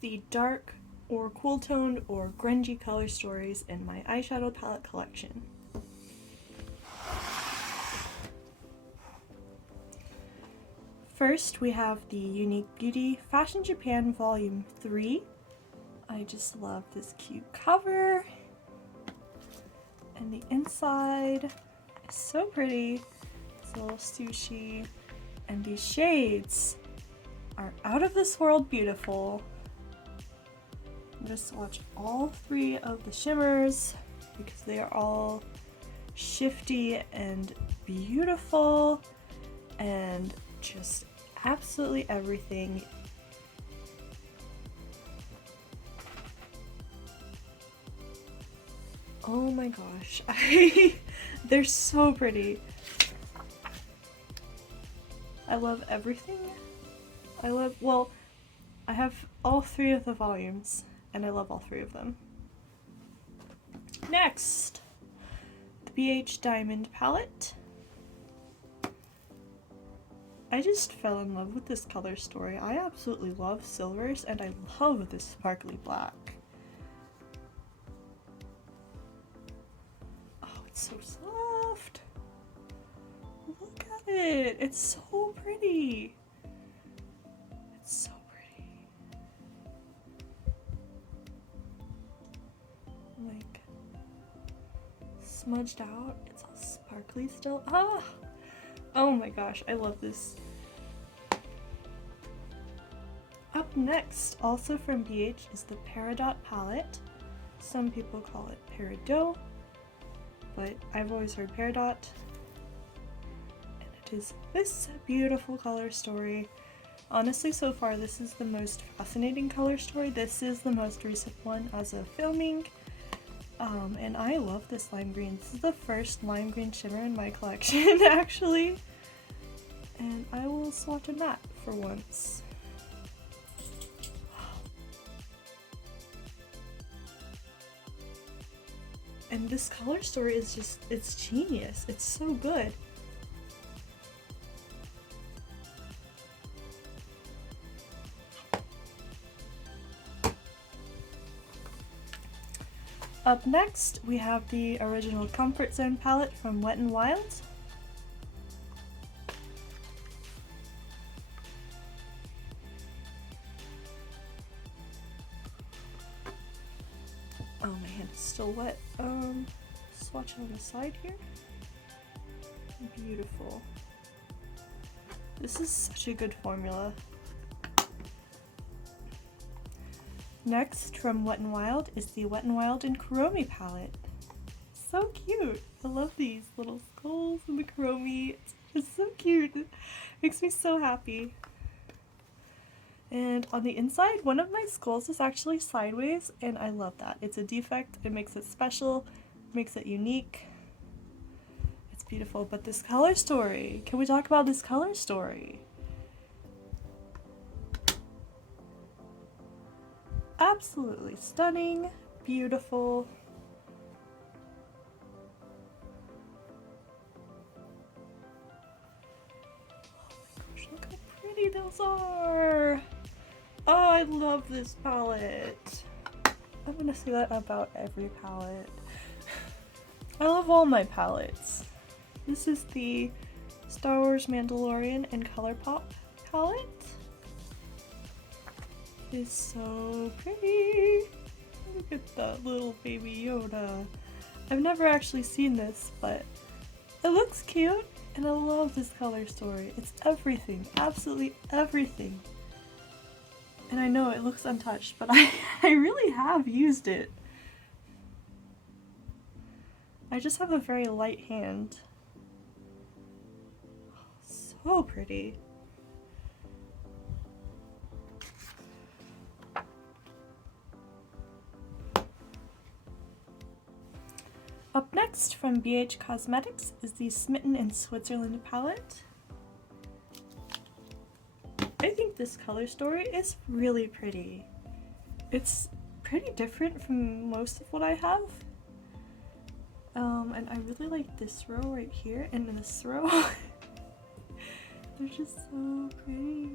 the dark or cool toned or grungy color stories in my eyeshadow palette collection. First, we have the Unique Beauty Fashion Japan Volume 3. I just love this cute cover. And the inside is so pretty. It's a little sushi. And these shades are out of this world beautiful. Just swatch all 3 of the shimmers because they are all shifty and beautiful and just absolutely everything. Oh my gosh, they're so pretty. I love everything. Well, I have all 3 of the volumes and I love all 3 of them. Next, the BH Diamond palette. I just fell in love with this color story. I absolutely love silvers and I love this sparkly black. Oh, it's so soft. Look at it. It's so pretty. It's so pretty. Like, smudged out. It's all sparkly still. Ah! Oh my gosh, I love this. Up next, also from BH, is the Peridot palette. Some people call it Peridot, but I've always heard Peridot. And it is this beautiful color story. Honestly, so far, this is the most fascinating color story. This is the most recent one as of filming. And I love this lime green. This is the first lime green shimmer in my collection, actually. And I will swatch a matte for once. And this color story is just, it's genius. It's so good. Up next, we have the original Comfort Zone palette from Wet n Wild. Oh, my hand is still wet. Swatch on the side here. Beautiful. This is such a good formula. Next, from Wet n Wild, is the Wet n Wild and Kuromi palette. So cute! I love these little skulls and the Kuromi. It's so cute. It makes me so happy. And on the inside, one of my skulls is actually sideways, and I love that. It's a defect. It makes it special, makes it unique. It's beautiful. But this color story, can we talk about this color story? Absolutely stunning, beautiful. Oh my gosh, look how pretty those are. Oh, I love this palette. I'm gonna say that about every palette. I love all my palettes. This is the Star Wars Mandaloriane and Colourpop palette. It's so pretty. Look at that little baby Yoda. I've never actually seen this, but it looks cute and I love this color story. It's everything, absolutely everything. And I know it looks untouched, but I really have used it. I just have a very light hand. So pretty. Up next from BH Cosmetics is the Smitten in Switzerland palette. I think this color story is really pretty. It's pretty different from most of what I have. And I really like this row right here and then this row. They're just so pretty.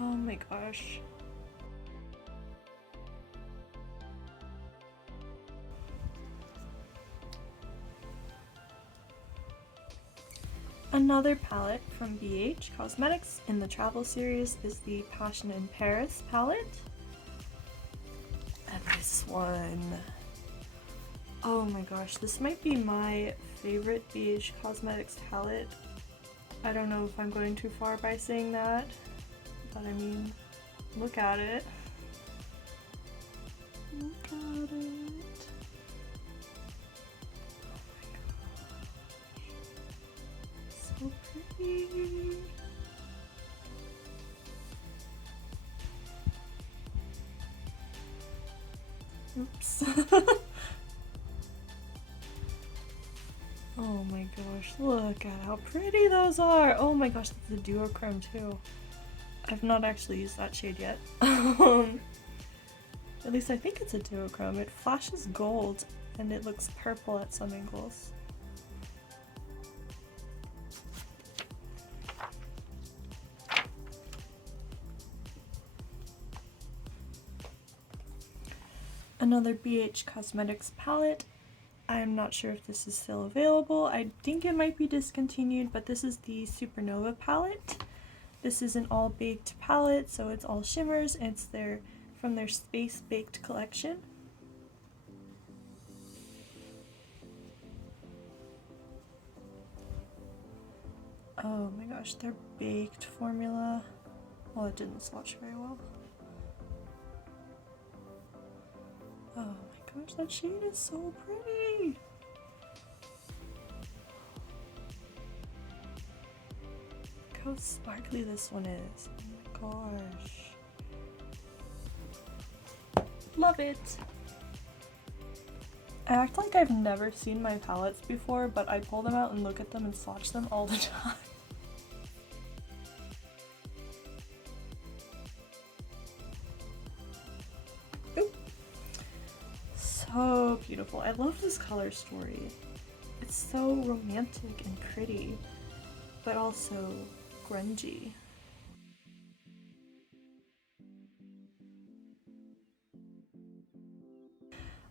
Oh my gosh. Another palette from BH Cosmetics in the travel series is the Passion in Paris palette. And this one, oh my gosh, this might be my favorite BH Cosmetics palette. I don't know if I'm going too far by saying that, but I mean, look at it. Look at it. So pretty. Oops. Oh my gosh, look at how pretty those are! Oh my gosh, that's a duochrome too. I've not actually used that shade yet. At least I think it's a duochrome. It flashes gold and it looks purple at some angles. Another BH Cosmetics palette. I'm not sure if this is still available. I think it might be discontinued, but this is the Supernova palette. This is an all baked palette, so it's all shimmers, and it's from their Space Baked collection. Oh my gosh, their baked formula. Well, it didn't swatch very well. Oh my gosh, that shade is so pretty! Look how sparkly this one is. Oh my gosh. Love it! I act like I've never seen my palettes before, but I pull them out and look at them and swatch them all the time. So beautiful. I love this color story. It's so romantic and pretty, but also grungy.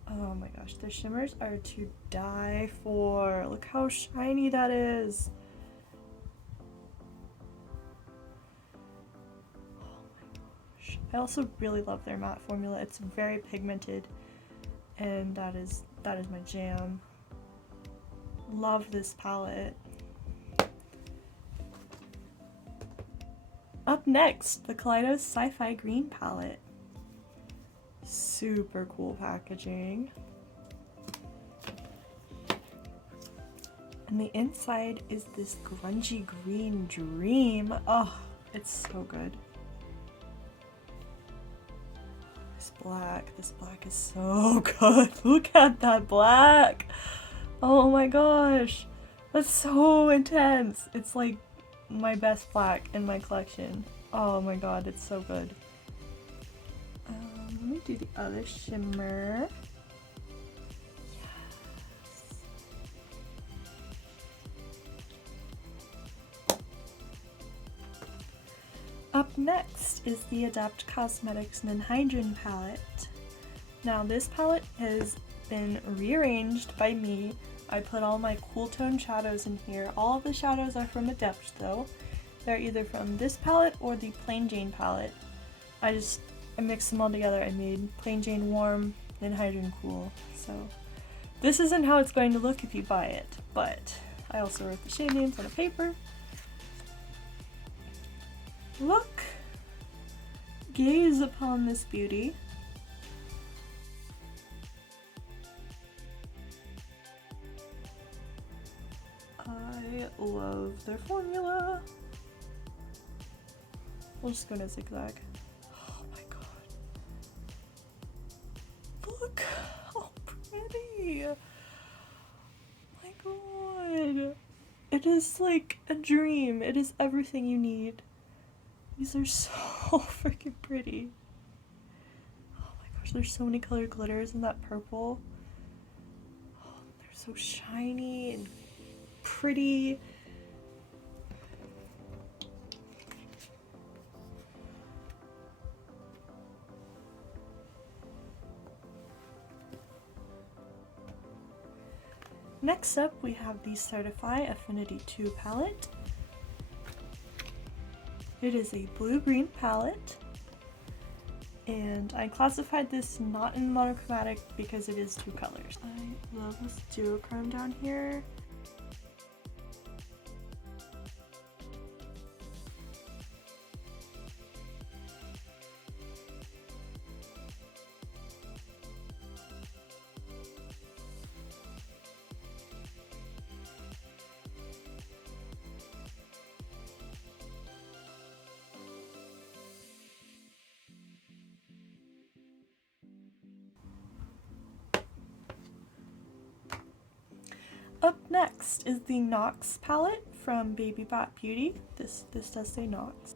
Oh my gosh, their shimmers are to die for. Look how shiny that is. Oh my gosh. I also really love their matte formula. It's very pigmented, and that is my jam. Love this palette. Up next, the Kaleidos Sci-Fi Green palette. Super cool packaging. And the inside is this grungy green dream. Oh, it's so good. This black is so good. Look at that black. Oh my gosh, that's so intense. It's like my best black in my collection. Oh my god, it's so good. Let me do the other shimmer. Yes. Up next is the Adept Cosmetics Ninhydrin palette. Now this palette has been rearranged by me. I put all my cool tone shadows in here. All of the shadows are from Adept though. They're either from this palette or the Plain Jane palette. I mixed them all together. I made Plain Jane warm, Ninhydrin cool. So this isn't how it's going to look if you buy it, but I also wrote the shade names on a paper. Look! Gaze upon this beauty. I love their formula. We'll just go in a zigzag. Oh my god. Look how pretty. My god. It is like a dream. It is everything you need. These are so freaking pretty. Oh my gosh, there's so many colored glitters in that purple. Oh, they're so shiny and pretty. Next up, we have the Sci-Fi Affinity 2 palette. It is a blue-green palette, and I classified this not in monochromatic because it is 2 colors. I love this duochrome down here. Up next is the Nox palette from Baby Bot Beauty. This does say Nox.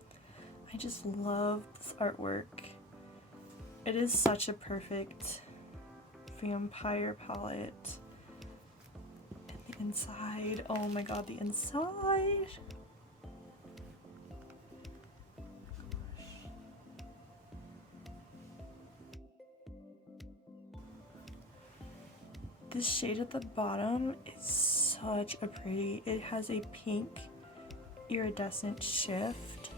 I just love this artwork. It is such a perfect vampire palette. And the inside, oh my god, the inside! This shade at the bottom is such a pretty, it has a pink iridescent shift,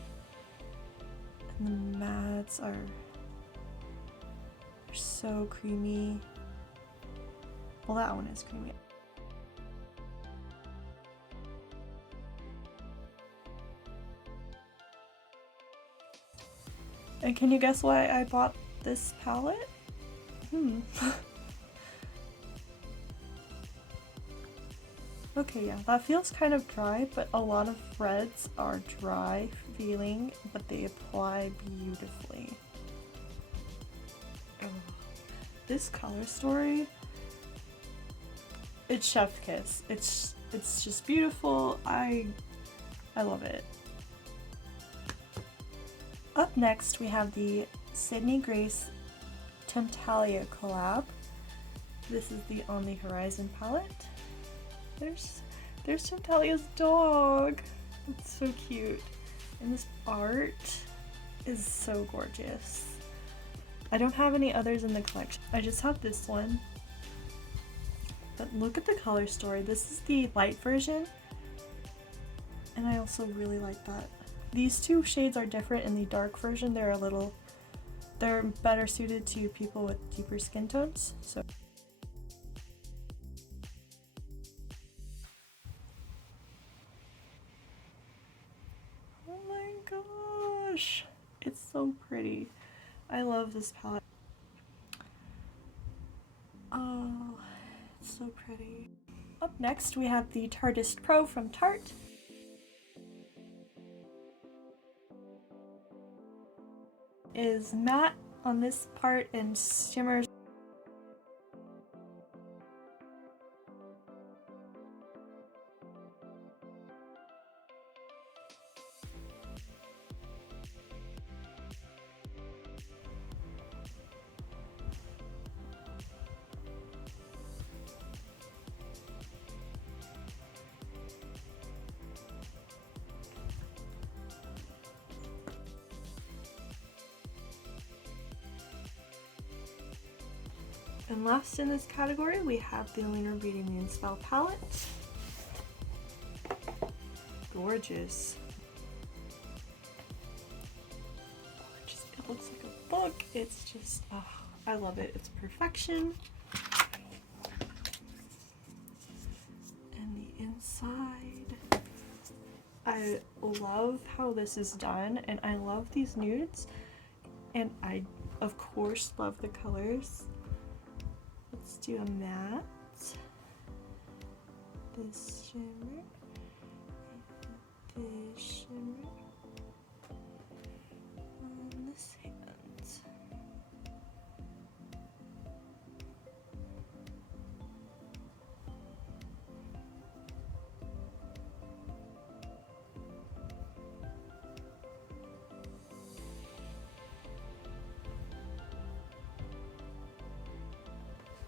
and the mattes are so creamy. Well, that one is creamy. And can you guess why I bought this palette? Okay, yeah, that feels kind of dry, but a lot of reds are dry feeling, but they apply beautifully. Ugh. This color story, it's chef's kiss. It's just beautiful. I love it. Up next, we have the Sydney Grace Temptalia collab. This is the On the Horizon palette. There's Temptalia's dog. It's so cute. And this art is so gorgeous. I don't have any others in the collection. I just have this one. But look at the color story. This is the light version. And I also really like that. These two shades are different in the dark version. They're better suited to people with deeper skin tones. So gosh, it's so pretty. I love this palette. Oh, it's so pretty. Up next, we have the Tartiest Pro from Tarte. Is matte on this part and shimmers. And last in this category, we have the Lunar Beauty Moonspell palette. Gorgeous. Gorgeous. It looks like a book. It's just, oh, I love it. It's perfection. And the inside. I love how this is done, and I love these nudes. And I, of course, love the colors. Let's do a matte, this shimmer, and this shimmer on this hand.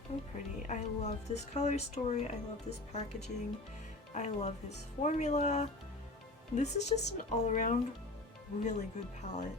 So pretty. I love this color story. I love this packaging. I love his formula. This is just an all-around really good palette.